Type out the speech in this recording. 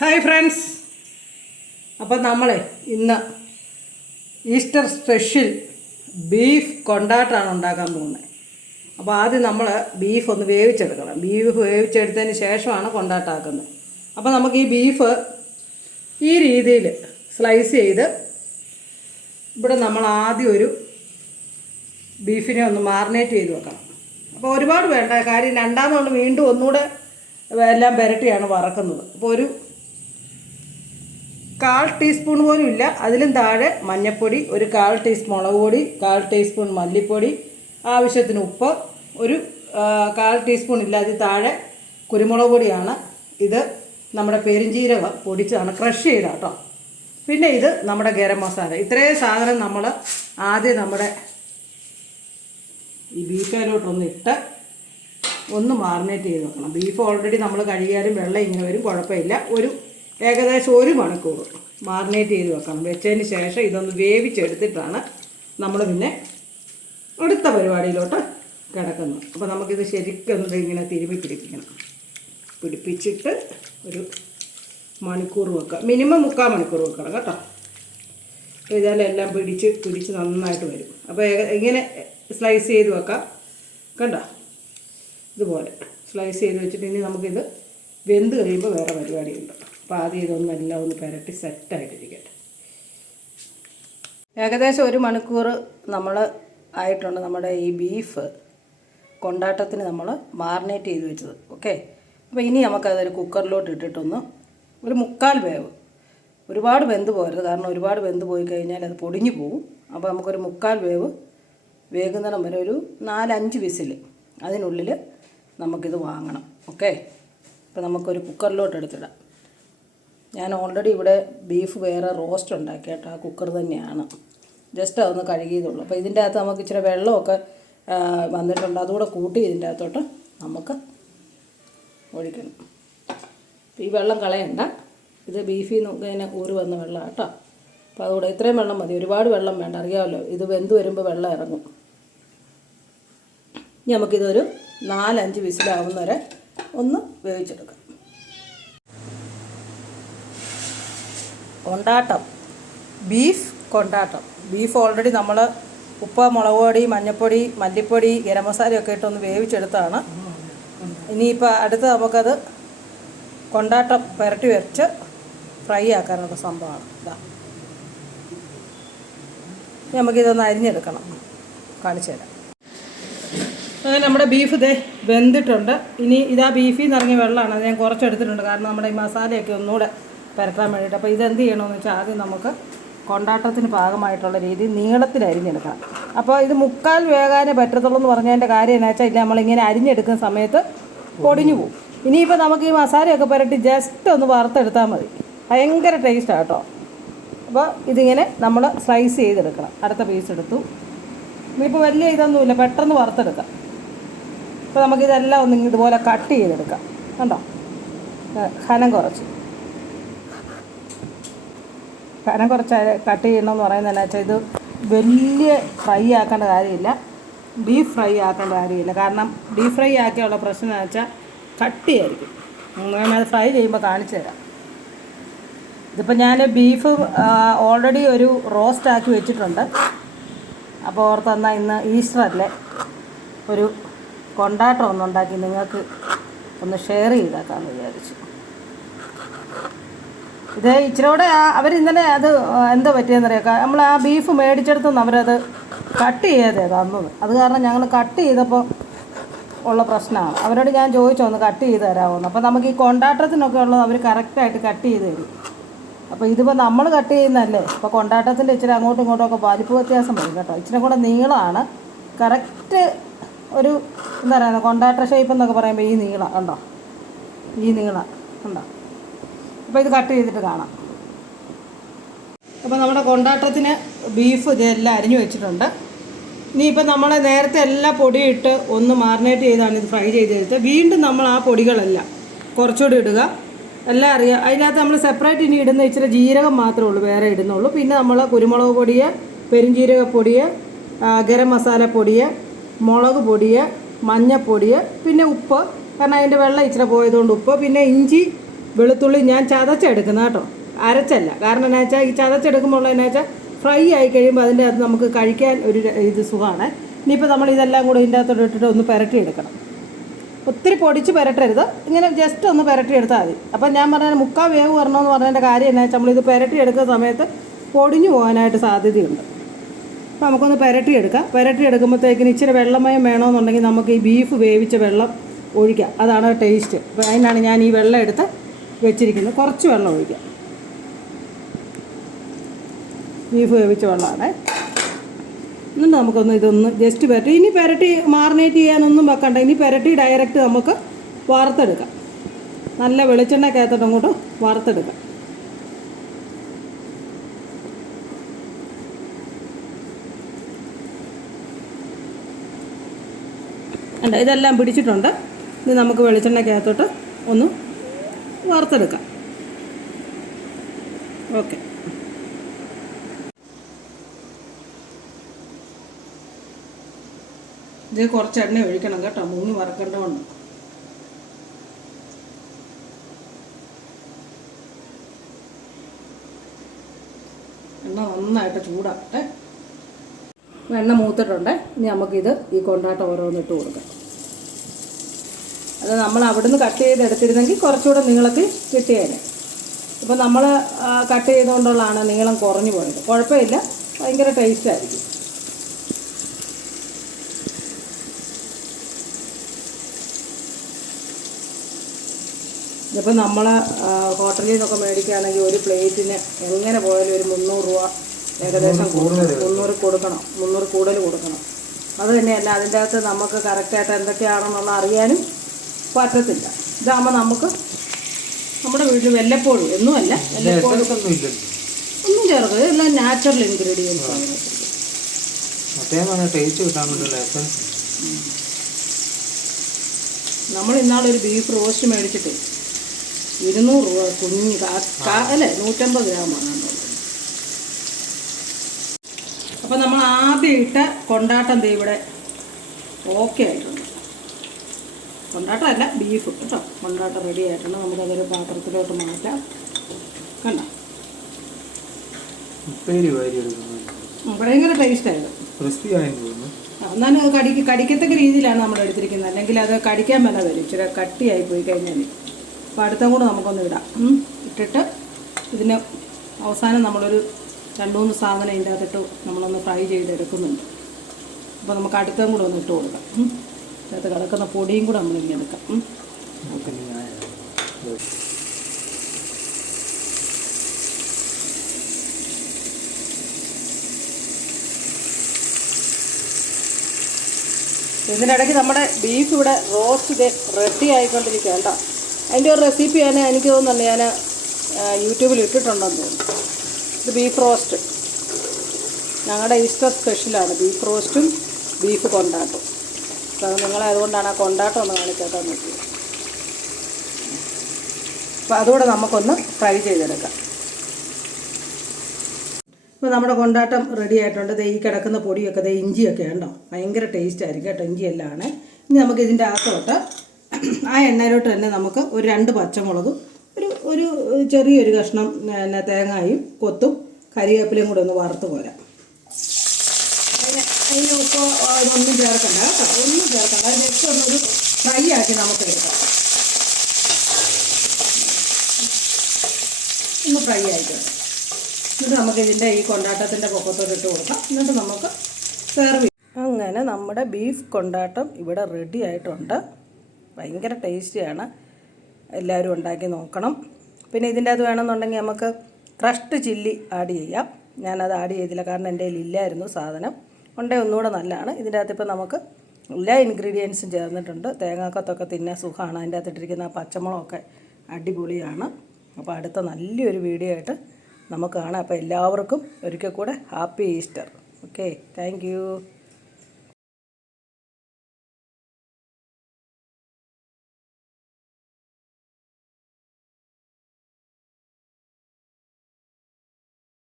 Hi friends, അപ്പം നമ്മൾ ഇന്ന് ഈസ്റ്റർ സ്പെഷ്യൽ ബീഫ് കൊണ്ടാട്ടാണ് ഉണ്ടാക്കാൻ പോകുന്നത്. അപ്പോൾ ആദ്യം നമ്മൾ ബീഫ് ഒന്ന് വേവിച്ചെടുക്കണം. ബീഫ് വേവിച്ചെടുത്തതിന് ശേഷമാണ് കൊണ്ടാട്ടാക്കുന്നത്. അപ്പോൾ നമുക്ക് ഈ ബീഫ് ഈ രീതിയിൽ സ്ലൈസ് ചെയ്ത് ഇവിടെ നമ്മൾ ആദ്യം ഒരു ബീഫിനെ ഒന്ന് മാറിനേറ്റ് ചെയ്ത് വെക്കണം. അപ്പോൾ ഒരുപാട് വേണ്ട, കാര്യം രണ്ടാമതുകൊണ്ട് വീണ്ടും ഒന്നുകൂടെ എല്ലാം പുരട്ടിയാണ് വറക്കുന്നത്. അപ്പോൾ ഒരു 1/4 ടീസ്പൂൺ പോലും ഇല്ല, അതിലും താഴെ മഞ്ഞൾപ്പൊടി, ഒരു 1/4 ടീസ്പൂൺ മുളക് പൊടി, 1/4 ടീസ്പൂൺ മല്ലിപ്പൊടി, ആവശ്യത്തിന് ഉപ്പ്, ഒരു 1/4 ടീസ്പൂൺ ഇല്ല അതിൽ താഴെ കുരുമുളക് പൊടിയാണ്. ഇത് നമ്മുടെ പെരുംജീരകം പൊടിച്ചതാണ്, ക്രഷ് ചെയ്താൽ കേട്ടോ. പിന്നെ ഇത് നമ്മുടെ ഗരം മസാല. ഇത്രയും സാധനം നമ്മൾ ആദ്യം നമ്മുടെ ഈ ബീഫിലോട്ടൊന്ന് ഇട്ട് ഒന്ന് മാറിനേറ്റ് ചെയ്ത് വെക്കണം. ബീഫ് ഓൾറെഡി നമ്മൾ കഴുകിയാലും വെള്ളം ഇങ്ങനെ വരും, കുഴപ്പമില്ല. ഏകദേശം 1 മണിക്കൂർ മാറിനേറ്റ് ചെയ്ത് വെക്കണം. വെച്ചതിന് ശേഷം ഇതൊന്ന് വേവിച്ചെടുത്തിട്ടാണ് നമ്മൾ പിന്നെ അടുത്ത പരിപാടിയിലോട്ട് കിടക്കുന്നത്. അപ്പോൾ നമുക്കിത് ശരിക്കൊന്ന് ഇങ്ങനെ തിരുമ്മി പിടിപ്പിച്ചിട്ട് ഒരു മണിക്കൂർ വെക്കുക. മിനിമം 3/4 മണിക്കൂർ വെക്കണം കേട്ടോ. ഇതെല്ലാം പിടിച്ച് നന്നായിട്ട് വരും. അപ്പോൾ ഇങ്ങനെ സ്ലൈസ് ചെയ്ത് വെക്കാം കണ്ടോ. ഇതുപോലെ സ്ലൈസ് ചെയ്ത് വെച്ചിട്ട് ഇനി നമുക്കിത് വെന്ത് കഴിയുമ്പോൾ വേറെ പരിപാടിയുണ്ട്. അപ്പോൾ ആദ്യം ഇതൊന്നും എല്ലാം ഒന്ന് പുരട്ടി സെറ്റായിട്ടിരിക്കട്ടെ. ഏകദേശം 1 മണിക്കൂർ നമ്മൾ ആയിട്ടുണ്ട് നമ്മുടെ ഈ ബീഫ് കൊണ്ടാട്ടത്തിന് നമ്മൾ മാറിനേറ്റ് ചെയ്ത് വെച്ചത്. ഓക്കെ, അപ്പോൾ ഇനി നമുക്കതൊരു കുക്കറിലോട്ട് ഇട്ടിട്ടൊന്ന് ഒരു 3/4 വേവ്, ഒരുപാട് വെന്ത് പോകരുത്, കാരണം ഒരുപാട് വെന്ത് പോയി കഴിഞ്ഞാൽ അത് പൊടിഞ്ഞു പോകും. അപ്പോൾ നമുക്കൊരു 3/4 വേവ് വേകുന്നിടം വരെ ഒരു 4-5 വിസിൽ അതിനുള്ളിൽ നമുക്കിത് വാങ്ങണം. ഓക്കെ, അപ്പോൾ നമുക്കൊരു കുക്കറിലോട്ട് എടുത്തിടാം. ഞാൻ ഓൾറെഡി ഇവിടെ ബീഫ് വേറെ റോസ്റ്റ് ഉണ്ടാക്കി കേട്ടോ, ആ കുക്കർ തന്നെയാണ്. ജസ്റ്റ് അതൊന്ന് കഴുകിയതുള്ളൂ. അപ്പോൾ ഇതിൻ്റെ അകത്ത് നമുക്ക് ഇച്ചിരി വെള്ളമൊക്കെ വന്നിട്ടുണ്ട്, അതുകൂടെ കൂട്ടി ഇതിൻ്റെ അകത്തോട്ട് നമുക്ക് ഒഴിക്കണം. ഈ വെള്ളം കളയണ്ട, ഇത് ബീഫിൽ നിന്ന് ഇങ്ങനെ ഊറി വന്ന വെള്ളം കേട്ടോ. അപ്പോൾ അതുകൂടെ ഇത്രയും വെള്ളം മതി, ഒരുപാട് വെള്ളം വേണ്ട, അറിയാമല്ലോ ഇത് വെന്ത് വരുമ്പോൾ വെള്ളം ഇറങ്ങും. ഇനി നമുക്കിതൊരു 4-5 വിസിലാവുന്ന വരെ ഒന്ന് വേവിച്ചെടുക്കാം. കൊണ്ടാട്ടം, ബീഫ് കൊണ്ടാട്ടം. ബീഫ് ഓൾറെഡി നമ്മൾ ഉപ്പ്, മുളക് പൊടി, മഞ്ഞൾപ്പൊടി, മല്ലിപ്പൊടി, ഗരം മസാലയൊക്കെ ഇട്ടൊന്ന് വേവിച്ചെടുത്താണ്. ഇനിയിപ്പോൾ അടുത്ത് നമുക്കത് കൊണ്ടാട്ടം പുരട്ടി വെച്ച് ഫ്രൈ ആക്കാനുള്ള സംഭവമാണ്. ഇതാ നമുക്കിതൊന്ന് അരിഞ്ഞെടുക്കണം, കാണിച്ചു തരാം. അങ്ങനെ നമ്മുടെ ബീഫ് ഇതേ വെന്തിട്ടുണ്ട്. ഇനി ഇതാ ബീഫിൽ നിന്ന് ഇറങ്ങിയ വെള്ളമാണ്, അത് ഞാൻ കുറച്ചെടുത്തിട്ടുണ്ട്, കാരണം നമ്മുടെ ഈ മസാലയൊക്കെ ഒന്നുകൂടെ പുരട്ടാൻ വേണ്ടിയിട്ട്. അപ്പോൾ ഇതെന്ത് ചെയ്യണമെന്ന് വെച്ചാൽ ആദ്യം നമുക്ക് കൊണ്ടാട്ടത്തിന് പാകമായിട്ടുള്ള രീതിയിൽ നീളത്തിൽ അരിഞ്ഞെടുക്കണം. അപ്പോൾ ഇത് 3/4 വേകാനേ പറ്റത്തുള്ളൂ എന്ന് പറഞ്ഞതിൻ്റെ കാര്യം എന്നാ വെച്ചാൽ ഇല്ല, നമ്മളിങ്ങനെ അരിഞ്ഞെടുക്കുന്ന സമയത്ത് പൊടിഞ്ഞു പോകും. ഇനിയിപ്പോൾ നമുക്ക് ഈ മസാലയൊക്കെ പുരട്ടി ജസ്റ്റ് ഒന്ന് വറുത്തെടുത്താൽ മതി, ഭയങ്കര ടേസ്റ്റാണ് കേട്ടോ. അപ്പോൾ ഇതിങ്ങനെ നമ്മൾ സ്ലൈസ് ചെയ്തെടുക്കണം. അടുത്ത പീസ് എടുത്തു. ഇനിയിപ്പോൾ വലിയ ഇതൊന്നുമില്ല, പെട്ടെന്ന് വറുത്തെടുക്കാം. അപ്പോൾ നമുക്കിതെല്ലാം ഒന്ന് ഇതുപോലെ കട്ട് ചെയ്തെടുക്കാം. കണ്ടോ, കനം കുറച്ച് കട്ട് ചെയ്യണമെന്ന് പറയുന്നത് എന്നാ വെച്ചാൽ ഇത് വലിയ ഫ്രൈ ആക്കേണ്ട കാര്യമില്ല, ഡീപ്പ് ഫ്രൈ ആക്കേണ്ട കാര്യമില്ല. കാരണം ഡീപ്പ് ഫ്രൈ ആക്കിയുള്ള പ്രശ്നം എന്ന് വെച്ചാൽ കട്ടിയായിരിക്കും. ഞാനത് ഫ്രൈ ചെയ്യുമ്പോൾ കാണിച്ചു തരാം. ഇതിപ്പോൾ ഞാൻ ബീഫ് ഓൾറെഡി ഒരു റോസ്റ്റ് ആക്കി വെച്ചിട്ടുണ്ട്. അപ്പോൾ ഓർത്തെന്നാൽ ഇന്ന് ഈസ്റ്റർ അല്ലേ, ഒരു കൊണ്ടാട്ടം ഒന്നുണ്ടാക്കി നിങ്ങൾക്ക് ഒന്ന് ഷെയർ ചെയ്തേക്കാമെന്ന് വിചാരിച്ചു. ഇത് ഇച്ചിരി കൂടെ അവർ ഇന്നലെ അത് എന്താ പറ്റിയെന്നറിയാം, നമ്മൾ ആ ബീഫ് മേടിച്ചെടുത്തുനിന്ന് അവരത് കട്ട് ചെയ്യാതെ തന്നത്. അത് കാരണം ഞങ്ങൾ കട്ട് ചെയ്തപ്പോൾ ഉള്ള പ്രശ്നമാണ്. അവരോട് ഞാൻ ചോദിച്ചോ ഒന്ന് കട്ട് ചെയ്ത് തരാമോന്ന്. അപ്പോൾ നമുക്ക് ഈ കൊണ്ടാട്ടത്തിനൊക്കെ ഉള്ളത് അവർ കറക്റ്റായിട്ട് കട്ട് ചെയ്ത് തരും. അപ്പോൾ ഇതിപ്പോൾ നമ്മൾ കട്ട് ചെയ്യുന്നതല്ലേ, അപ്പോൾ കൊണ്ടാട്ടത്തിൻ്റെ ഇച്ചിരി അങ്ങോട്ടും ഇങ്ങോട്ടും ഒക്കെ വലിപ്പ വ്യത്യാസം വരും കേട്ടോ. ഇച്ചിരി കൂടെ നീളമാണ് കറക്റ്റ്, ഒരു എന്താ പറയുക കൊണ്ടാട്ട ഷേപ്പ് എന്നൊക്കെ പറയുമ്പോൾ ഈ നീളം കണ്ടോ, ഈ നീളം കണ്ടോ. അപ്പോൾ ഇത് കട്ട് ചെയ്തിട്ട് കാണാം. അപ്പോൾ നമ്മുടെ കൊണ്ടാട്ടത്തിന് ബീഫ് ഇതെല്ലാം അരിഞ്ഞു വെച്ചിട്ടുണ്ട്. ഇനിയിപ്പോൾ നമ്മൾ നേരത്തെ എല്ലാ പൊടിയിട്ട് ഒന്ന് മാറിനേറ്റ് ചെയ്താണ് ഇത് ഫ്രൈ ചെയ്തെടുത്ത്. വീണ്ടും നമ്മൾ ആ പൊടികളെല്ലാം കുറച്ചുകൂടി ഇടുക, എല്ലാം അറിയാം. അതിനകത്ത് നമ്മൾ സെപ്പറേറ്റ് ഇനി ഇടുന്ന ഇച്ചിരി ജീരകം മാത്രമേ ഉള്ളൂ, വേറെ ഇടുന്നുള്ളൂ. പിന്നെ നമ്മൾ കുരുമുളക് പൊടിയെ, പെരുംജീരകപ്പൊടിയെ, ഗരം മസാല പൊടിയെ, മുളക് പൊടിയെ, മഞ്ഞൾപ്പൊടിയെ, പിന്നെ ഉപ്പ്, കാരണം അതിൻ്റെ വെള്ളം ഇച്ചിരി പോയതുകൊണ്ട് ഉപ്പ്, പിന്നെ ഇഞ്ചി വെളുത്തുള്ളി ഞാൻ ചതച്ചെടുക്കുന്ന കേട്ടോ, അരച്ചല്ല. കാരണം എന്നാ വെച്ചാൽ ഈ ചതച്ചെടുക്കുമ്പോൾ എന്നാ വെച്ചാൽ ഫ്രൈ ആയി കഴിയുമ്പോൾ അതിൻ്റെ അത് നമുക്ക് കഴിക്കാൻ ഒരു ഇത് സുഖമാണ്. ഇനിയിപ്പോൾ നമ്മൾ ഇതെല്ലാം കൂടെ ഇതിൻ്റെ അകത്തോട്ട് ഇട്ടിട്ട് ഒന്ന് പുരട്ടിയെടുക്കണം. ഒത്തിരി പൊടിച്ച് പുരട്ടരുത്, ഇങ്ങനെ ജസ്റ്റ് ഒന്ന് പുരട്ടിയെടുത്താൽ മതി. അപ്പം ഞാൻ പറഞ്ഞാൽ മുക്കാൽ വേവ് വരണമെന്ന് പറഞ്ഞതിൻ്റെ കാര്യം എന്നാ വെച്ചാൽ നമ്മളിത് പുരട്ടിയെടുക്കുന്ന സമയത്ത് പൊടിഞ്ഞു പോകാനായിട്ട് സാധ്യതയുണ്ട്. അപ്പോൾ നമുക്കൊന്ന് പുരട്ടിയെടുക്കാം. പുരട്ടിയെടുക്കുമ്പോഴത്തേക്കിന് ഇച്ചിരി വെള്ളമയം വേണമെന്നുണ്ടെങ്കിൽ നമുക്ക് ഈ ബീഫ് വേവിച്ച വെള്ളം ഒഴിക്കാം, അതാണ് ടേസ്റ്റ്. അപ്പോൾ അതിനാണ് ഞാൻ ഈ വെള്ളം എടുത്ത് വെച്ചിരിക്കുന്നത്. കുറച്ച് വെള്ളം ഒഴിക്കാം, ബീഫ് വേവിച്ച വെള്ളമാണ്. എന്നിട്ട് നമുക്കൊന്ന് ഇതൊന്ന് ജസ്റ്റ് പുരട്ടി, ഇനി പുരട്ടി മാറിനേറ്റ് ചെയ്യാനൊന്നും വെക്കണ്ട. ഇനി പുരട്ടി ഡയറക്റ്റ് നമുക്ക് വറുത്തെടുക്കാം. നല്ല വെളിച്ചെണ്ണക്കകത്തോട്ട് അങ്ങോട്ട് വറുത്തെടുക്കാം. അല്ല, ഇതെല്ലാം പിടിച്ചിട്ടുണ്ട്. ഇത് നമുക്ക് വെളിച്ചെണ്ണക്കകത്തോട്ട് ഒന്ന് വറുത്തെടുക്കാം. ഓക്കെ. ഇത് കുറച്ച് എണ്ണ ഒഴിക്കണം കേട്ടോ, മുങ്ങി വറക്കേണ്ടതുകൊണ്ട്. എണ്ണ നന്നായിട്ട് ചൂടാകട്ടെ. എണ്ണ മൂത്തിട്ടുണ്ട്. ഇനി നമുക്കിത് ഈ കൊണ്ടാട്ടം ഓരോന്നിട്ട് കൊടുക്കാം. അത് നമ്മൾ അവിടുന്ന് കട്ട് ചെയ്തെടുത്തിരുന്നെങ്കിൽ കുറച്ചുകൂടെ നീളത്തിൽ കിട്ടിയേനെ. ഇപ്പം നമ്മൾ കട്ട് ചെയ്തുകൊണ്ടുള്ളതാണ് നീളം കുറഞ്ഞു പോയത്. കുഴപ്പമില്ല, ഭയങ്കര ടേസ്റ്റായിരിക്കും. ഇതിപ്പോൾ നമ്മൾ ഹോട്ടലിൽ നിന്നൊക്കെ മേടിക്കുകയാണെങ്കിൽ ഒരു പ്ലേറ്റിന് എങ്ങനെ പോയാലും ഒരു 300 രൂപ ഏകദേശം 300 കൊടുക്കണം, 300 കൂടുതൽ കൊടുക്കണം. അത് തന്നെയല്ല, അതിൻ്റെ അകത്ത് നമുക്ക് കറക്റ്റായിട്ട് എന്തൊക്കെയാണെന്നുള്ള അറിയാനും പറ്റത്തില്ല. ഇതാകുമ്പോൾ നമുക്ക് നമ്മുടെ വീട്ടിൽ വല്ലപ്പോഴും, എന്നുമല്ല, വല്ലപ്പോഴും ഒന്നും ചേർക്കുക. ഇതെല്ലാം നാച്ചുറൽ ഇൻഗ്രീഡിയൻസ് ആണ്. നമ്മൾ ഇന്നാളൊരു ബീഫ് റോസ്റ്റ് മേടിച്ചിട്ട് 200 രൂപ കുഞ്ഞ് അല്ലേ, 150 ഗ്രാമാണ്. അപ്പോൾ നമ്മൾ ആദ്യം ഇട്ട കൊണ്ടാട്ടം ദേ ഇവിടെ ഓക്കെ ആയിട്ടുണ്ട്. കൊണ്ടാട്ടമല്ല, ബീഫ് കേട്ടോ. കൊണ്ടാട്ടം റെഡി ആയിട്ടുണ്ട്. നമുക്കതൊരു പാത്രത്തിലോട്ട് മാറ്റാം. കണ്ടോ, ഭയങ്കര ടേസ്റ്റായിരുന്നു. എന്നാലും കടിക്കത്തക്ക രീതിയിലാണ് നമ്മൾ എടുത്തിരിക്കുന്നത്. അല്ലെങ്കിൽ അത് കടിക്കാൻ മേല വരും, ഇച്ചിരി കട്ടിയായി പോയി കഴിഞ്ഞാൽ. അപ്പോൾ അടുത്തും കൂടെ നമുക്കൊന്ന് ഇടാം. ഇട്ടിട്ട് ഇതിന് അവസാനം നമ്മളൊരു 2-3 സാധനം ഇതിൻ്റെ അകത്തിട്ട് നമ്മളൊന്ന് ഫ്രൈ ചെയ്തെടുക്കുന്നുണ്ട്. അപ്പോൾ നമുക്ക് അടുത്തും കൂടെ ഒന്ന് ഇട്ട് കൊടുക്കാം. ഇതിനകത്ത് കിടക്കുന്ന പൊടിയും കൂടെ നമ്മളിങ്ങനെ എടുക്കാം. ഇതിനിടയ്ക്ക് നമ്മുടെ ബീഫ് ഇവിടെ റോസ്റ്റ് റെഡി ആയിക്കൊണ്ടിരിക്കുക കേട്ടോ. അതിൻ്റെ ഒരു റെസിപ്പി എനിക്ക് തോന്നുന്നുണ്ട്, ഞാൻ യൂട്യൂബിൽ ഇട്ടിട്ടുണ്ടെന്ന് തോന്നുന്നു. ഇത് ബീഫ് റോസ്റ്റ് ഞങ്ങളുടെ ഈസ്റ്റർ സ്പെഷ്യലാണ്. ബീഫ് റോസ്റ്റും ബീഫ് കൊണ്ടാട്ടും. അപ്പോൾ അത് നിങ്ങളെ അതുകൊണ്ടാണ് ആ കൊണ്ടാട്ടം ഒന്ന് കാണിക്കാത്ത നോക്കിയത്. അപ്പോൾ അതുകൂടെ നമുക്കൊന്ന് ഫ്രൈ ചെയ്തെടുക്കാം. ഇപ്പോൾ നമ്മുടെ കൊണ്ടാട്ടം റെഡി ആയിട്ടുണ്ട്. ഈ കിടക്കുന്ന പൊടിയൊക്കെ ഇഞ്ചിയൊക്കെ ഉണ്ടോ, ഭയങ്കര ടേസ്റ്റ് ആയിരിക്കും കേട്ടോ. ഇഞ്ചിയെല്ലാം ആണ്. ഇനി നമുക്ക് ഇതിൻ്റെ അകത്തോട്ട് ആ എണ്ണയിലോട്ട് തന്നെ നമുക്ക് ഒരു 2 പച്ചമുളകും ഒരു ചെറിയൊരു കഷ്ണം തേങ്ങയും കൊത്തും കരിവേപ്പിലയും കൂടെ ഒന്ന് വറുത്ത് പോരാം. അതിന് ഇപ്പോൾ ഇതൊന്നും ചേർക്കണ്ട കേട്ടോ, ഒന്നും ചേർക്കണ്ട. അത് ജസ്റ്റ് ഒന്നൊരു ഫ്രൈ ആക്കി നമുക്ക് എടുക്കാം. ഒന്ന് ഫ്രൈ ആയിക്കോട്ടെ. എന്നിട്ട് നമുക്ക് ഇതിൻ്റെ ഈ കൊണ്ടാട്ടത്തിൻ്റെ പൊക്കത്തോട്ട് ഇട്ട് കൊടുക്കാം. എന്നിട്ട് നമുക്ക് സെർവ് ചെയ്യാം. അങ്ങനെ നമ്മുടെ ബീഫ് കൊണ്ടാട്ടം ഇവിടെ റെഡി ആയിട്ടുണ്ട്. ഭയങ്കര ടേസ്റ്റിയാണ്. എല്ലാവരും ഉണ്ടാക്കി നോക്കണം. പിന്നെ ഇതിൻ്റെ അത് വേണമെന്നുണ്ടെങ്കിൽ നമുക്ക് ക്രഷ്ഡ് ചില്ലി ആഡ് ചെയ്യാം. ഞാനത് ആഡ് ചെയ്തില്ല, കാരണം എൻ്റെ കയ്യിൽ ഇല്ലായിരുന്നു സാധനം. ഉണ്ടെങ്കിൽ ഒന്നുകൂടെ നല്ലതാണ്. ഇതിൻ്റെ അകത്ത് ഇപ്പോൾ നമുക്ക് എല്ലാ ഇൻഗ്രീഡിയൻസും ചേർന്നിട്ടുണ്ട്. തേങ്ങാക്കൊത്തൊക്കെ തിന്നാൻ സുഖമാണ്. അതിൻ്റെ അകത്തിട്ടിരിക്കുന്ന ആ പച്ചമുളകൊക്കെ അടിപൊളിയാണ്. അപ്പോൾ അടുത്ത നല്ലൊരു വീഡിയോ ആയിട്ട് നമുക്ക് കാണാം. അപ്പോൾ എല്ലാവർക്കും ഒരിക്കൽ കൂടെ happy Easter. Okay, thank you.